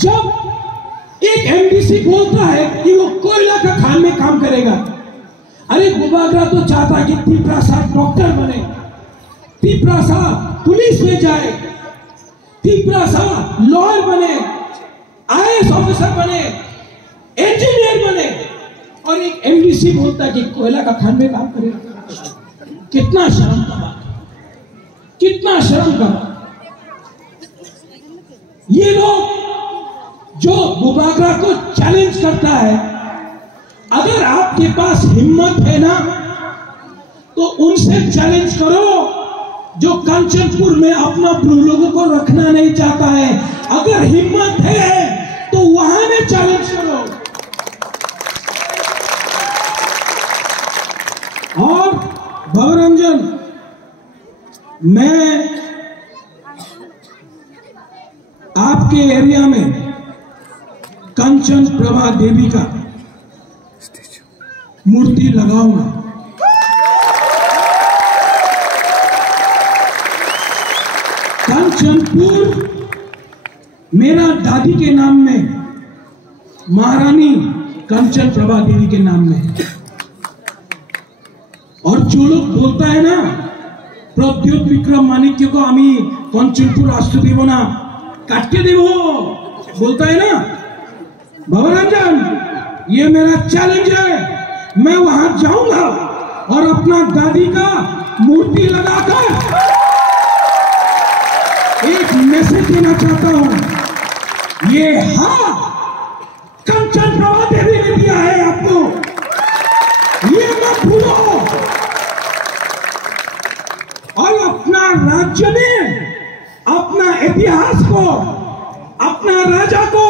जब एक एमडीसी बोलता है कि वो कोयला का खान में काम करेगा, अरे बुबागरा तो चाहता है कि तिपरासा डॉक्टर बने, तिपरासा पुलिस में जाए, तिपरासा लॉयर बने, आईएएस ऑफिसर बने, इंजीनियर बने, और एक एमडीसी बोलता है कि कोयला का खान में काम करेगा। कितना शर्म का बात, कितना शर्म का बात। ये लोग जो बुबागरा को चैलेंज करता है, अगर आपके पास हिम्मत है ना तो उनसे चैलेंज करो जो कंचनपुर में अपना लोगों को रखना नहीं चाहता है। अगर हिम्मत है तो वहां में चैलेंज करो। और भवरंजन, मैं आपके एरिया में कंचन प्रभा देवी का मूर्ति लगाऊंगा। कंचनपुर मेरा दादी के नाम में, महारानी कंचन प्रभा देवी के नाम में। और जो लोग बोलता है ना प्रद्योत विक्रम मानिक्य को आमी कंचनपुर राष्ट्र देव ना काटके देव, बोलता है ना भवरंजन, ये मेरा चैलेंज है। मैं वहां जाऊंगा और अपना दादी का मूर्ति लगाकर एक मैसेज देना चाहता हूं। ये हाँ कंचन प्रभा देवी ने दिया है आपको, ये मत भूलो। और अपना राज्य में अपना इतिहास को, अपना राजा को,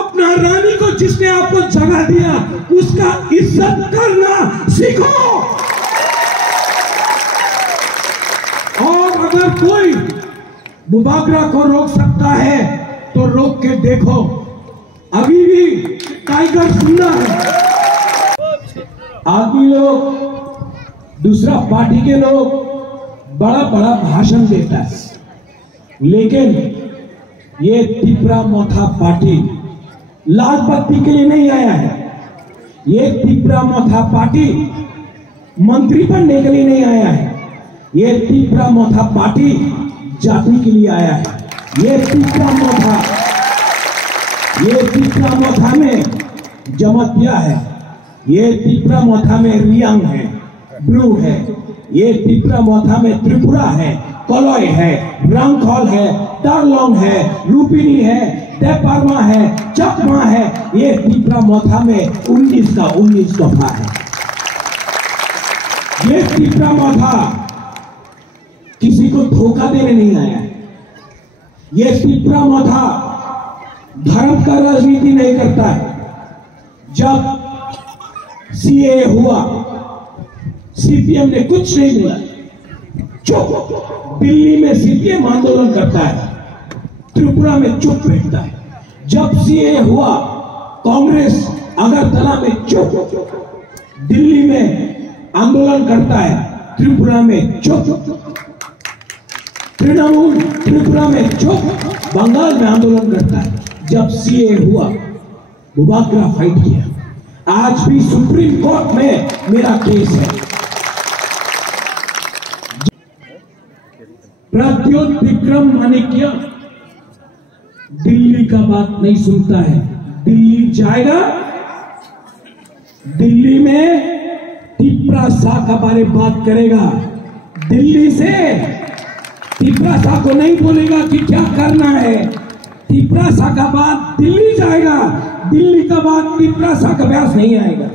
अपना रानी को जिसने आपको जगह दिया, उसका इज्जत करना सीखो। और अगर कोई बुबागरा को रोक सकता है तो रोक के देखो, अभी भी टाइगर जिंदा है। आदमी लोग, दूसरा पार्टी के लोग बड़ा बड़ा भाषण देता है, लेकिन ये तिपरा मोथा पार्टी लाल बत्ती के लिए नहीं आया है। ये तिपरा मोथा पार्टी मंत्री बनने के लिए नहीं आया है। ये तिपरा मोथा पार्टी जाति के लिए आया है। ये तिपरा मोथा में जमतिया है, ये तिपरा मोथा में रियांग है, ब्रू है, ये तिपरा मोथा में त्रिपुरा है, कलय है, रंगखोल है, दारलोंग है, लुपिनी है, देवबर्मा है, चकमा है। ये तिपरा मोथा में 19 का 19 दफा है। ये तिपरा मोथा किसी को धोखा देने नहीं आया है। ये तिपरा मोथा धर्म का राजनीति नहीं करता है। जब सीए हुआ, सीपीएम ने कुछ नहीं बोला, चुप। दिल्ली में सीपीएम आंदोलन करता है, त्रिपुरा में चुप बैठता है। जब सीए हुआ, कांग्रेस अगरतला में चुप, दिल्ली में आंदोलन करता है, त्रिपुरा में चुप। तृणमूल त्रिपुरा में चुप, बंगाल में आंदोलन करता है। जब सीए हुआ, बुबागरा फाइट किया। आज भी सुप्रीम कोर्ट में मेरा केस है। प्रद्योत विक्रम मानिक्य दिल्ली का बात नहीं सुनता है। दिल्ली जाएगा, दिल्ली में तिपरासा का बारे में बात करेगा। दिल्ली से तिपरासा को नहीं बोलेगा कि क्या करना है। तिपरासा का बात दिल्ली जाएगा, दिल्ली का बात तिपरासा का व्यास नहीं आएगा।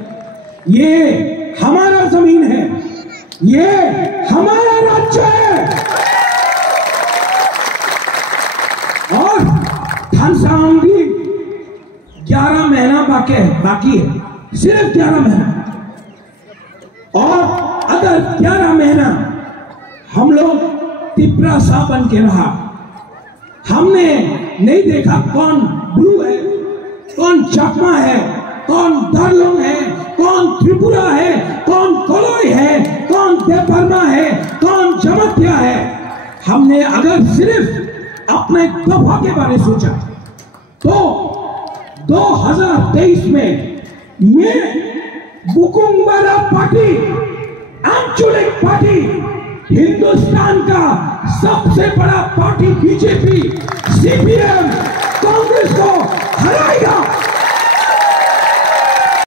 ये हमारा जमीन है, ये हमारा राज्य है। और थानसाम भी 11 महीना बाकी है, सिर्फ 11 महीना। और अगर 11 महीना हम लोग तिपरासा बन के रहा, हमने नहीं देखा कौन ब्रू है, कौन चकमा है, कौन दारलोंग है, कौन त्रिपुरा है, कौन कलय है, कौन देवबर्मा है, कौन जमतिया है। हमने अगर सिर्फ अपने दफा के बारे सोचा, तो 2023 में ये बुकुंबारा पार्टी, आंचलिक पार्टी, हिंदुस्तान का सबसे बड़ा पार्टी बीजेपी, सीपीएम, कांग्रेस को हराएगा।